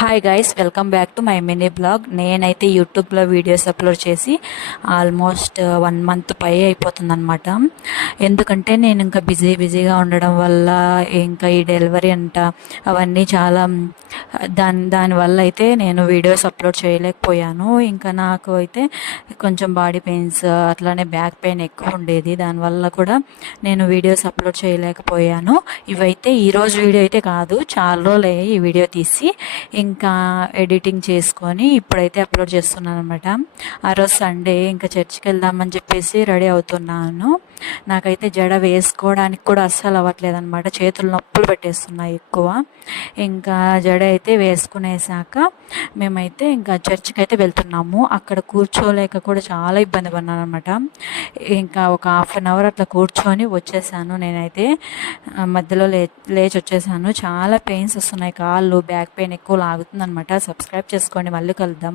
Hi guys, welcome back to my mini blog. నేనైతే యూట్యూబ్లో videos upload చేసి almost 1 month పై అయిపోతుంది అనమాట. ఎందుకంటే నేను ఇంకా బిజీగా ఉండడం వల్ల, ఇంకా ఈ డెలివరీ అంట అవన్నీ చాలా దానివల్ల అయితే నేను వీడియోస్ అప్లోడ్ చేయలేకపోయాను. ఇంకా నాకు అయితే కొంచెం బాడీ పెయిన్స్, అట్లానే బ్యాక్ పెయిన్ ఎక్కువ ఉండేది. దానివల్ల కూడా నేను వీడియోస్ అప్లోడ్ చేయలేకపోయాను. ఇవైతే ఈరోజు వీడియో అయితే కాదు, చాలా రోజులు అయ్యాయి ఈ వీడియో తీసి. ఇంకా ఎడిటింగ్ చేసుకొని ఇప్పుడైతే అప్లోడ్ చేస్తున్నాను అనమాట. ఆ రోజు సండే, ఇంకా చర్చికి వెళ్దామని చెప్పేసి రెడీ అవుతున్నాను. నాకైతే జడ వేసుకోవడానికి కూడా అస్సలు అవ్వట్లేదు అనమాట. చేతులు నొప్పులు పెట్టేస్తున్నాయి ఎక్కువ. ఇంకా జడ అయితే వేసుకునేసాక మేమైతే ఇంకా చర్చికి అయితే వెళ్తున్నాము. అక్కడ కూర్చోలేక కూడా చాలా ఇబ్బంది పడినాను అనమాట. ఇంకా ఒక 1/2 అవర్ అట్లా కూర్చొని వచ్చేసాను. నేనైతే మధ్యలో లేచి వచ్చేసాను. చాలా పెయిన్స్ వస్తున్నాయి, కాళ్ళు బ్యాక్ పెయిన్ ఎక్కువ లాగుతుంది అనమాట. సబ్స్క్రైబ్ చేసుకోండి, మళ్ళీ కలుద్దాం.